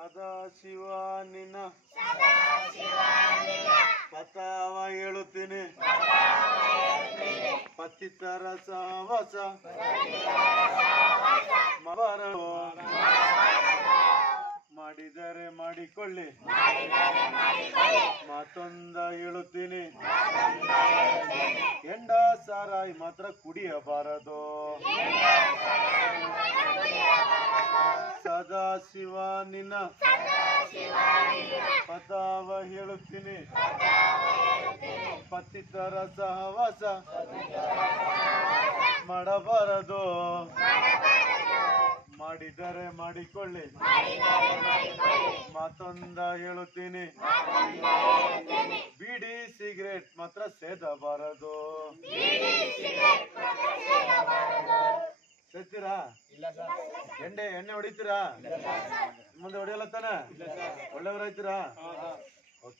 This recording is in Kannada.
ಸದಾಶಿವ ನಿನ್ನ ಪತಾವ ಹೇಳುತ್ತೀನಿ. ಪತಿತರ ಸಹವಾಸ ಮಬಾರದು ಮಾಡಿದರೆ ಮಾಡಿಕೊಳ್ಳಿ. ಮತ್ತೊಂದ ಹೇಳುತ್ತೀನಿ. ಎಂಡ ಸಾರಾಯಿ ಮಾತ್ರ ಕುಡಿಯಬಾರದು. ಸದಾಶಿವ ನಿನ್ನ ಪತಾವ ಹೇಳುತ್ತೀನಿ ಪತಿತರ ಸಹವಾಸ ಮಾಡಬಾರದು. ಮಾಡಿದರೆ ಮಾಡಿಕೊಳ್ಳಿ. ಮತ್ತೊಂದ ಹೇಳುತ್ತೀನಿ. ಬಿಡಿ ಸಿಗರೇಟ್ ಮಾತ್ರ ಸೇದಬಾರದು. ಸೇರ್ತೀರಾ ಎಣ್ಣೆ ಎಣ್ಣೆ ಹೊಡಿತೀರಾ? ಮುಂದೆ ಹೊಡಿಯಲ್ಲ ತಾನ? ಒಳ್ಳೆಯವರಾಯ್ತೀರಾ